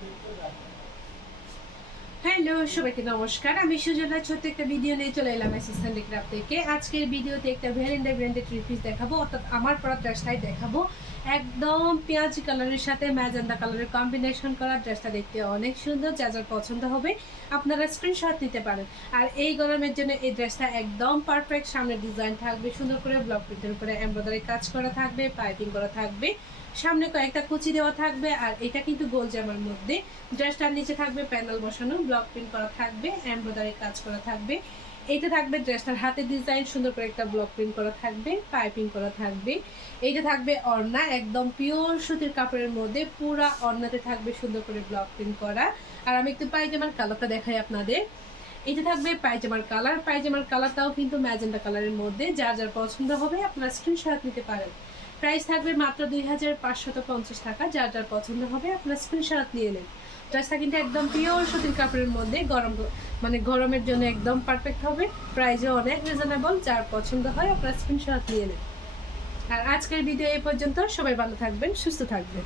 Thank you. Hello, সবাইকে নমস্কার। আমি সুজনা ছোট্ট একটা ভিডিও নিয়ে চলে এলাম এসএস হ্যান্ডিক্রাফট থেকে। আজকের ভিডিওতে একটা ভ্যালেন্ডার ব্র্যান্ডেড থ্রি পিস দেখাবো, অর্থাৎ আমার পরা ড্রেসটাই দেখাবো। একদম পেঁয়াজ কালারের সাথে ম্যাজেন্ডা কালারের কম্বিনেশন করা ড্রেসটা দেখতে অনেক সুন্দর, যা যার পছন্দ হবে আপনারা স্ক্রিনশট নিতে পারেন। আর এই গরমের জন্য এই ড্রেসটা একদম পারফেক্ট সামনে ডিজাইন থাকবে, সুন্দর করে ব্লক প্রিন্টের উপরে এমব্রয়ডারি কাজ করা থাকবে পাইপিং করা থাকবে, সামনে কয়েকটা কুচি দেওয়া থাকবে, আর এটা কিন্তু গোল জামার মধ্যে। ড্রেসটার নিচে থাকবে প্যানেল বসানো ব্লক প্রিন্ট করা থাকবে এমব্রয়ডারি কাজ করা থাকবে। এইটা থাকবে ড্রেসটার হাতে ডিজাইন সুন্দর করে একটা ব্লক প্রিন্ট করা থাকবে পাইপিং করা থাকবে। এইটা থাকবে অর্ণা একদম পিওর সুতির কাপড়ের মধ্যে পুরা অর্ণাতে থাকবে সুন্দর করে ব্লক প্রিন্ট করা। আর আমি একটু পায়জামার কালারটা দেখাই আপনাদের। এটা থাকবে পায়জামার কালার পায়জামার কালারটাও কিন্তু ম্যাজেন্ডা কালারের মধ্যে। যার যার পছন্দ হবে আপনারা স্ক্রিনশট নিতে পারেন। প্রাইস থাকবে মাত্র দুই হাজার পাঁচশত পঞ্চাশ টাকা, যার যার পছন্দ হবে আপনার স্ক্রিনশট নিয়ে নেন। ড্রেসটা কিন্তু একদম পিওর সুতির কাপড়ের মধ্যে গরম মানে গরমের জন্য একদম পারফেক্ট হবে। প্রাইসও অনেক রিজনেবল যার পছন্দ হয় আপনার স্ক্রিনশট নিয়ে নেন। আর আজকের ভিডিও এ পর্যন্ত, সবাই ভালো থাকবেন, সুস্থ থাকবেন।